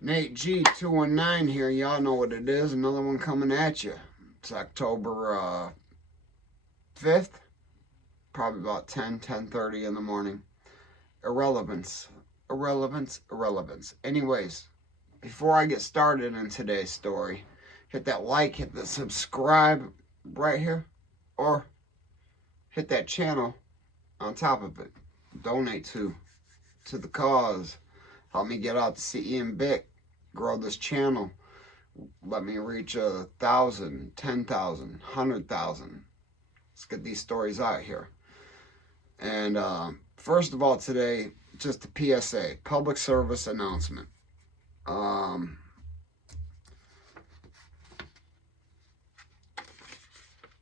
Nate G219 here. Y'all know what it is. Another one coming at you. It's October 5th. Probably about 10:30 in the morning. Irrelevance. Anyways, before I get started in today's story, hit that like, hit the subscribe right here, or hit that channel on top of it. Donate to the cause. Help me get out to CE and BIC. Grow this channel. Let me reach 1,000, 10,000, 100,000. Let's get these stories out here. And first of all, today, just a PSA, public service announcement.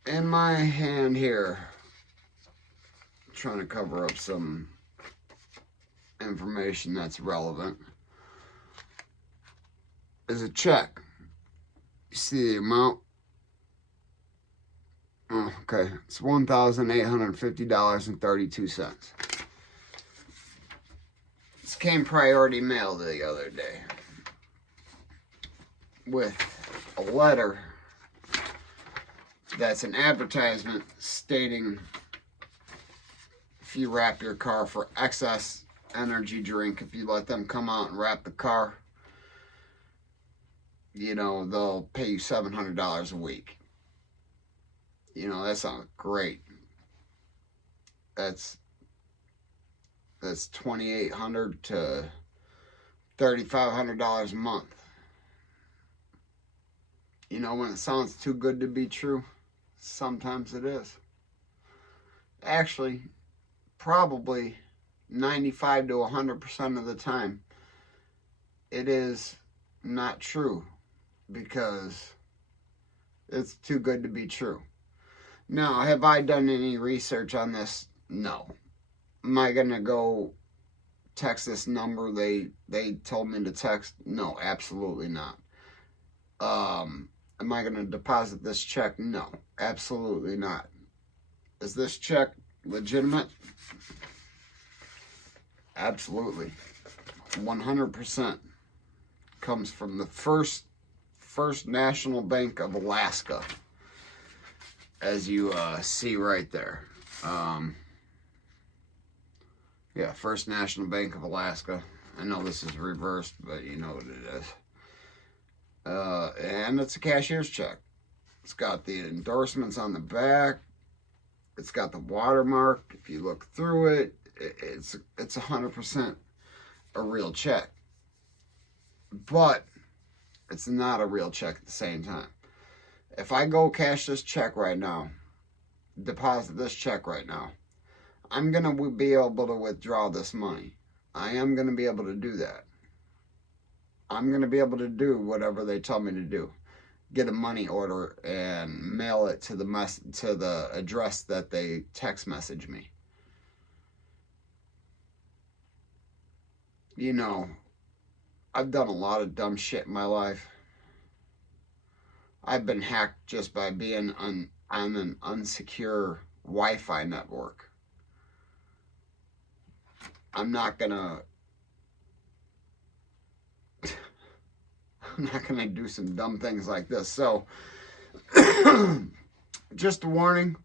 In my hand here, trying to cover up some information that's relevant, is a check. You see the amount? Oh, okay, it's $1,850.32. This came priority mail the other day with a letter that's an advertisement stating if you wrap your car for excess energy drink, if you let them come out and wrap the car, you know, they'll pay you $700 a week. You know, that sounds great. That's $2,800 to $3,500 a month. You know, when it sounds too good to be true, sometimes it is. Actually, probably 95 to 100% of the time, it is not true because it's too good to be true. Now, have I done any research on this? No. Am I going to go text this number they told me to text? No, absolutely not. Am I going to deposit this check? No, absolutely not. Is this check legitimate? Absolutely. 100% comes from the First National Bank of Alaska, as you see right there. Yeah, First National Bank of Alaska. I know this is reversed, but you know what it is. And it's a cashier's check. It's got the endorsements on the back. It's got the watermark. If you look through it, it's 100% a real check. But it's not a real check at the same time. If I go cash this check right now, deposit this check right now, I'm going to be able to withdraw this money. I am going to be able to do that. I'm going to be able to do whatever they tell me to do. Get a money order and mail it to the address that they text message me. You know, I've done a lot of dumb shit in my life. I've been hacked just by being on an unsecure Wi-Fi network. I'm not gonna do some dumb things like this. So, just a warning.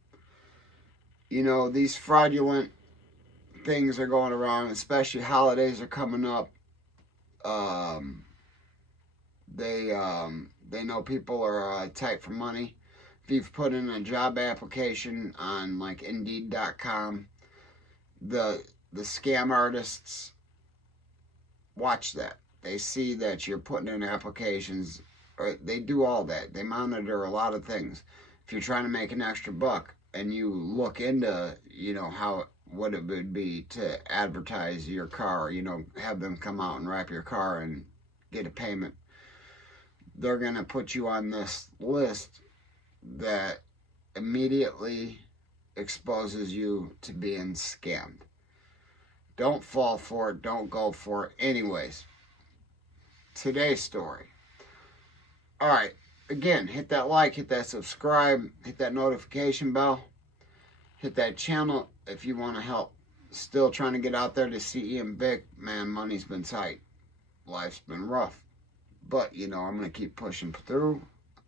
You know, these fraudulent things are going around, especially holidays are coming up. They know people are tight for money. If you've put in a job application on like Indeed.com, the scam artists watch that. They see that you're putting in applications. Or they do all that. They monitor a lot of things. If you're trying to make an extra buck and you look into, you know, what it would be to advertise your car, you know, have them come out and wrap your car and get a payment, they're going to put you on this list that immediately exposes you to being scammed. Don't fall for it. Don't go for it. Anyways, today's story. All right. Again, hit that like, hit that subscribe, hit that notification bell, hit that channel if you want to help Still trying to get out there to see Ian Bick. Man, money's been tight. Life's been rough. But, you know, I'm going to keep pushing through.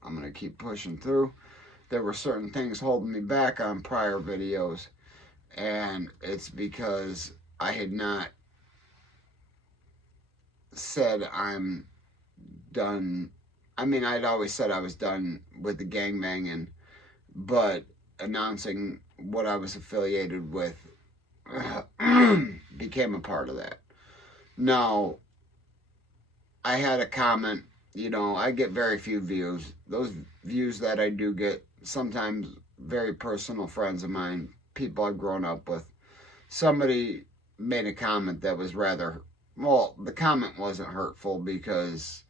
I'm going to keep pushing through. There were certain things holding me back on prior videos. And it's because I had not said I'm done. I mean, I'd always said I was done with the gangbanging, but announcing what I was affiliated with became a part of that. Now, I had a comment, you know, I get very few views. Those views that I do get, sometimes very personal friends of mine, people I've grown up with. Somebody made a comment that was rather, well, the comment wasn't hurtful because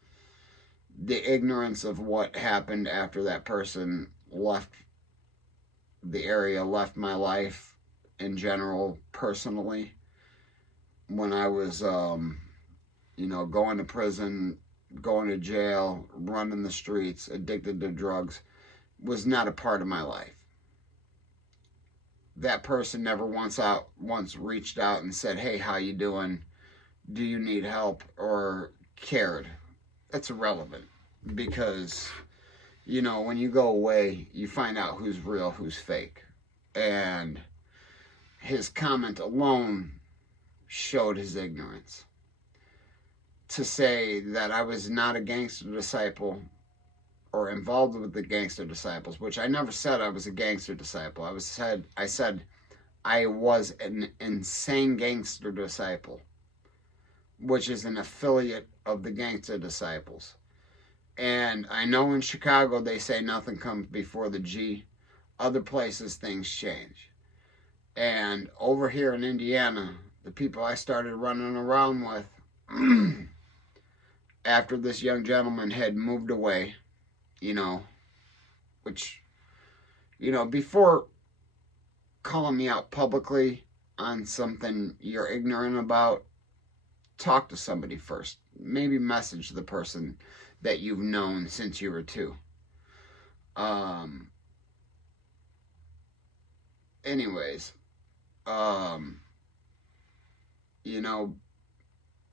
the ignorance of what happened after that person left the area, left my life in general, personally, when I was, you know, going to prison, going to jail, running the streets, addicted to drugs, was not a part of my life. That person never once reached out and said, hey, how you doing? Do you need help? Or cared. That's irrelevant because, you know, when you go away, you find out who's real, who's fake. And his comment alone showed his ignorance. To say that I was not a gangster disciple or involved with the gangster disciples, which I never said I was a gangster disciple. I said I was an insane gangster disciple, which is an affiliate of the gangster disciples. And I know in Chicago they say nothing comes before the G. Other places things change. And over here in Indiana, the people I started running around with after this young gentleman had moved away, you know, which, you know, before calling me out publicly on something you're ignorant about, talk to somebody first. Maybe message the person that you've known since you were 2. Anyways, you know,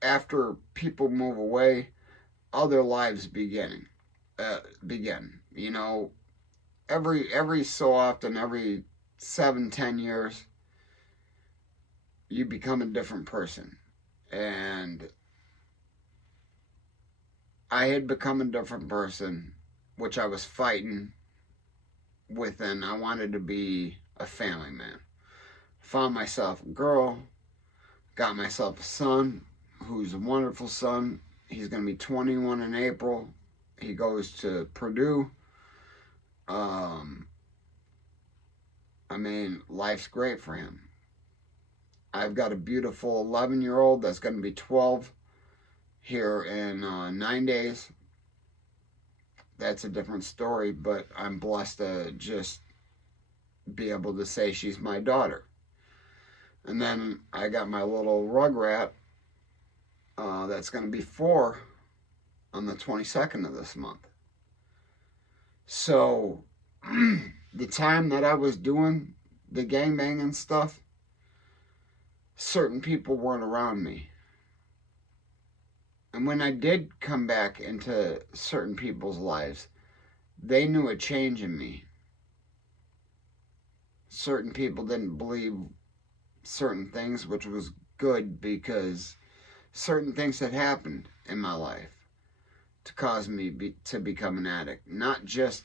after people move away, other lives begin. You know, every so often, every 7-10 years, you become a different person. And I had become a different person, which I was fighting within. I wanted to be a family man. Found myself a girl, got myself a son, who's a wonderful son. He's going to be 21 in April. He goes to Purdue. I mean, life's great for him. I've got a beautiful 11-year-old that's going to be 12 here in 9 days. That's a different story, but I'm blessed to just be able to say she's my daughter. And then I got my little rugrat that's going to be 4 on the 22nd of this month. So the time that I was doing the gangbanging stuff, certain people weren't around me. And when I did come back into certain people's lives, they knew a change in me. Certain people didn't believe certain things, which was good because certain things had happened in my life to cause me to become an addict. Not just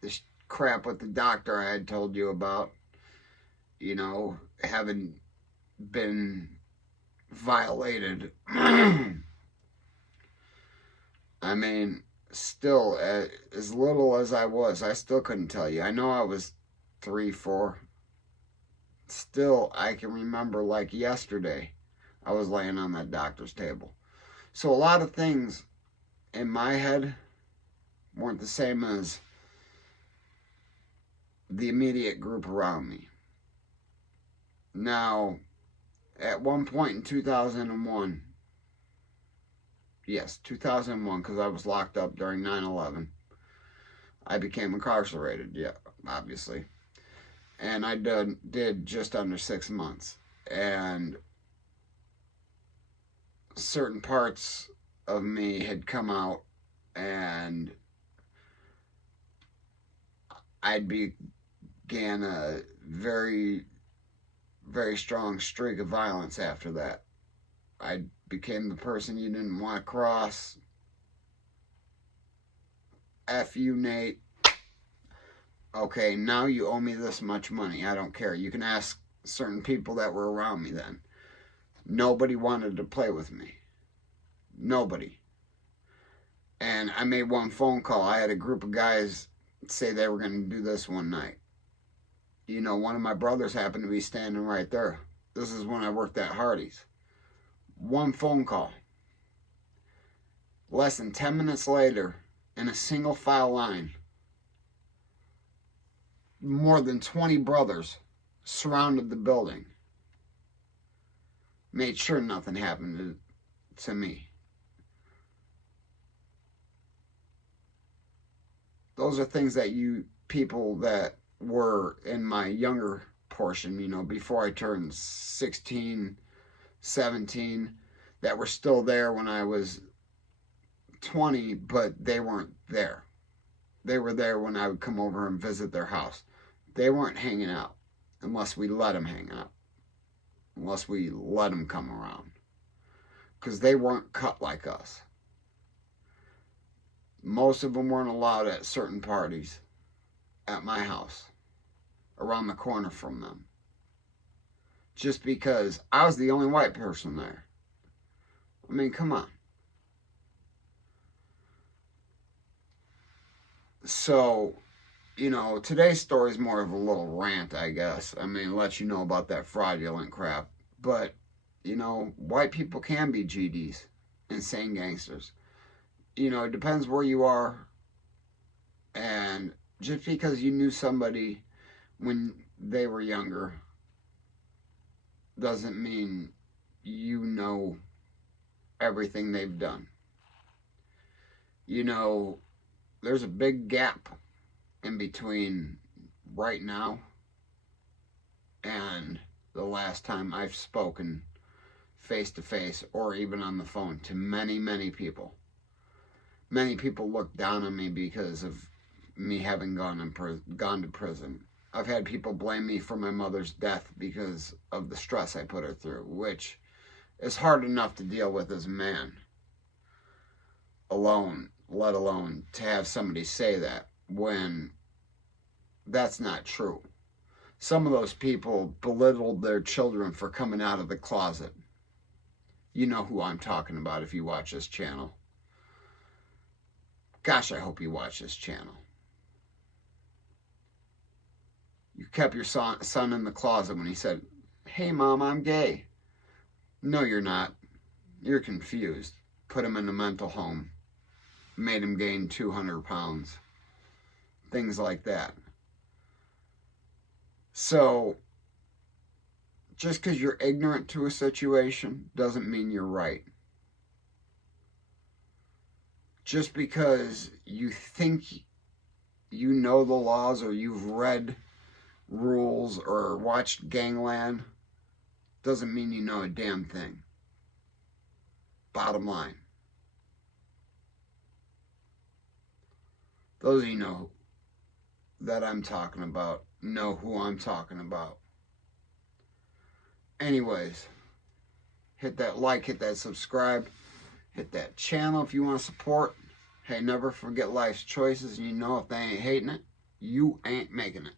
the crap with the doctor I had told you about, you know, having been violated. I mean, still, as little as I was, I still couldn't tell you. I know I was 3, 4. Still, I can remember like yesterday, I was laying on that doctor's table. So a lot of things in my head weren't the same as the immediate group around me. Now, at one point in 2001, yes, 2001, because I was locked up during 9/11, I became incarcerated, yeah, obviously. And I did just under 6 months. and certain parts of me had come out, and I began a very, very strong streak of violence after that. I became the person you didn't want to cross. F you, Nate. Okay, now you owe me this much money. I don't care. You can ask certain people that were around me then. Nobody wanted to play with me. Nobody. And I made one phone call. I had a group of guys say they were going to do this one night. You know, one of my brothers happened to be standing right there. This is when I worked at Hardee's. One phone call. Less than 10 minutes later, in a single file line, more than 20 brothers surrounded the building. Made sure nothing happened to me. Those are things that you people that were in my younger portion, you know, before I turned 16, 17, that were still there when I was 20, but they weren't there. They were there when I would come over and visit their house. They weren't hanging out unless we let them hang out, unless we let them come around, because they weren't cut like us. Most of them weren't allowed at certain parties at my house, around the corner from them, just because I was the only white person there. I mean, come on. So, you know, today's story is more of a little rant, I guess. I mean, let you know about that fraudulent crap. But, you know, white people can be GDs, insane gangsters. You know, it depends where you are. And just because you knew somebody when they were younger doesn't mean you know everything they've done. You know, there's a big gap in between right now and the last time I've spoken face to face or even on the phone to many, many people. Many people look down on me because of me having gone to prison. I've had people blame me for my mother's death because of the stress I put her through, which is hard enough to deal with as a man alone, let alone to have somebody say that when that's not true. Some of those people belittled their children for coming out of the closet. You know who I'm talking about if you watch this channel. Gosh, I hope you watch this channel. You kept your son in the closet when he said, "Hey, Mom, I'm gay." No, you're not. You're confused. Put him in a mental home. Made him gain 200 pounds. Things like that. So, just because you're ignorant to a situation doesn't mean you're right. Just because you think you know the laws or you've read rules or watched Gangland doesn't mean you know a damn thing. Bottom line. Those of you know that I'm talking about know who I'm talking about. Anyways, hit that like, hit that subscribe, hit that channel if you want to support. Hey, never forget life's choices, and you know if they ain't hating it, you ain't making it.